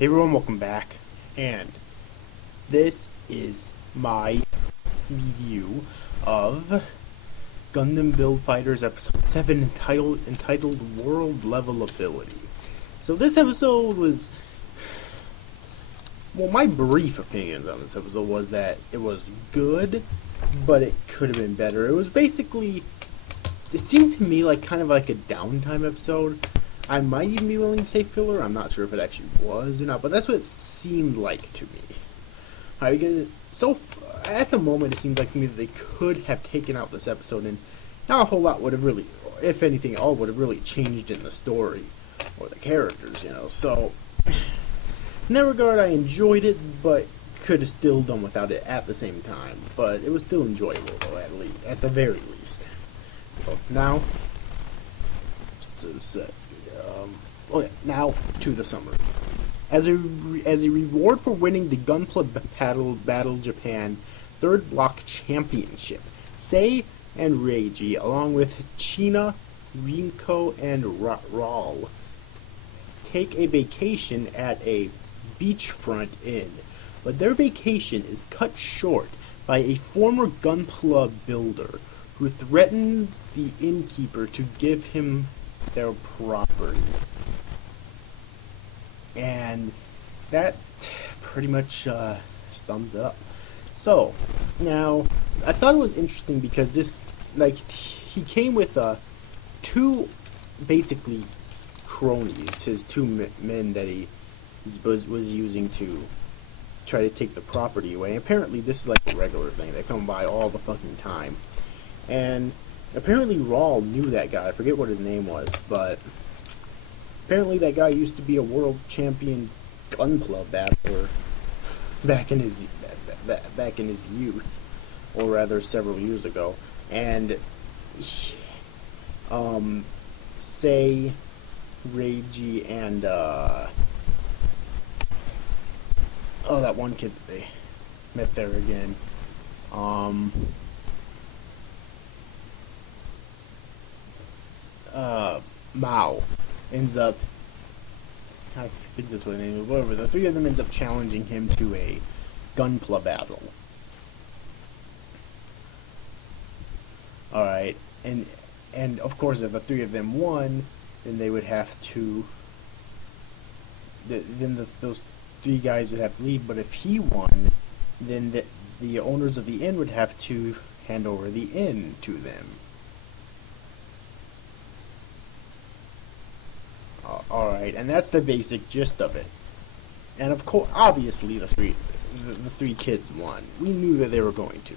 Hey everyone, welcome back, and this is my review of Gundam Build Fighters Episode 7 entitled World Level Ability. So this episode was, well, my brief opinions on this episode was that it was good, but it could have been better. It was basically, it seemed to me like kind of like a downtime episode. I might even be willing to say filler. I'm not sure if it actually was or not, but that's what it seemed like to me. Because at the moment, it seemed like to me that they could have taken out this episode, and not a whole lot would have really, if anything at all, would have really changed in the story or the characters, you know. So, in that regard, I enjoyed it, but could have still done without it at the same time. But it was still enjoyable, though, at the very least. So now, now to the summary. As a reward for winning the Gunpla Battle Japan Third Block Championship, Sei and Reiji, along with China, Rinko, and Raul, take a vacation at a beachfront inn. But their vacation is cut short by a former Gunpla builder who threatens the innkeeper to give him their property. And that pretty much sums it up. So, now, I thought it was interesting because this, he came with two, basically, cronies, his two men that he was using to try to take the property away. Apparently, this is like a regular thing. They come by all the fucking time. And apparently Raul knew that guy. I forget what his name was, but apparently that guy used to be a world champion Gunpla battler back in his youth, or rather several years ago. And Sei, Reiji, and that one kid that they met there again. Mao ends up, I think this was the name, whatever. The three of them ends up challenging him to a Gunpla battle. Alright, and of course if the three of them won, then they would have to, those three guys would have to leave, but if he won, then the owners of the inn would have to hand over the inn to them. Alright, and that's the basic gist of it. And of course, obviously the three kids won. We knew that they were going to.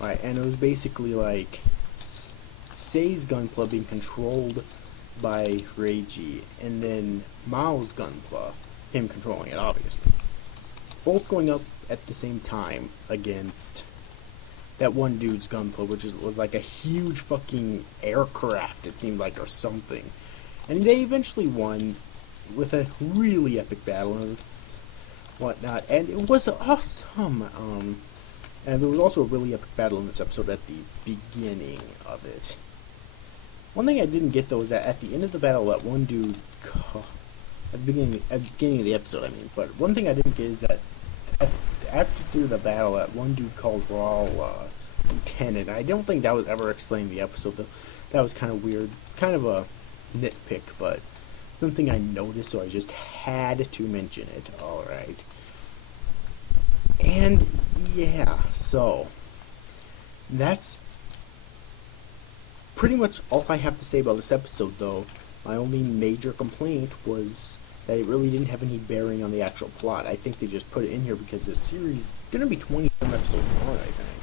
Right, and it was basically like Sei's Gunpla being controlled by Reiji, and then Mao's Gunpla, him controlling it, obviously. Both going up at the same time against that one dude's Gunpla, which was like a huge fucking aircraft, it seemed like, or something. And they eventually won with a really epic battle and whatnot, and it was awesome. And there was also a really epic battle in this episode at the beginning of it. One thing I didn't get, though, is that at the end of the battle, that one dude, at the beginning of the episode, I mean, but one thing I didn't get is that after the battle, that one dude called Raul Lieutenant. I don't think that was ever explained in the episode, though. That was kind of weird, kind of a nitpick, but something I noticed, so I just had to mention it. Alright. And yeah, so that's pretty much all I have to say about this episode, though. My only major complaint was that it really didn't have any bearing on the actual plot. I think they just put it in here because this series is going to be 20-some episodes long, I think.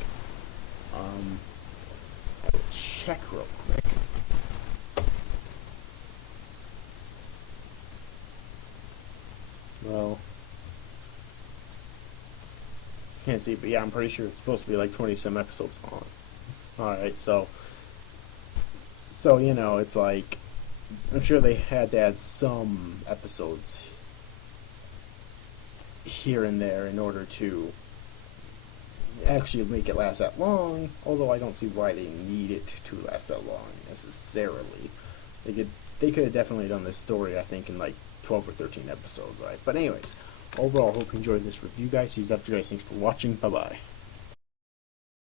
I will check real quick. Well, can't see, but yeah, I'm pretty sure it's supposed to be like 20-some episodes long. Alright, so, you know, it's like, I'm sure they had to add some episodes here and there in order to actually make it last that long, although I don't see why they need it to last that long, necessarily. They could have definitely done this story, I think, in like 12 or 13 episodes, right? But anyways, overall, I hope you enjoyed this review, guys. See you after, guys. Thanks for watching. Bye bye.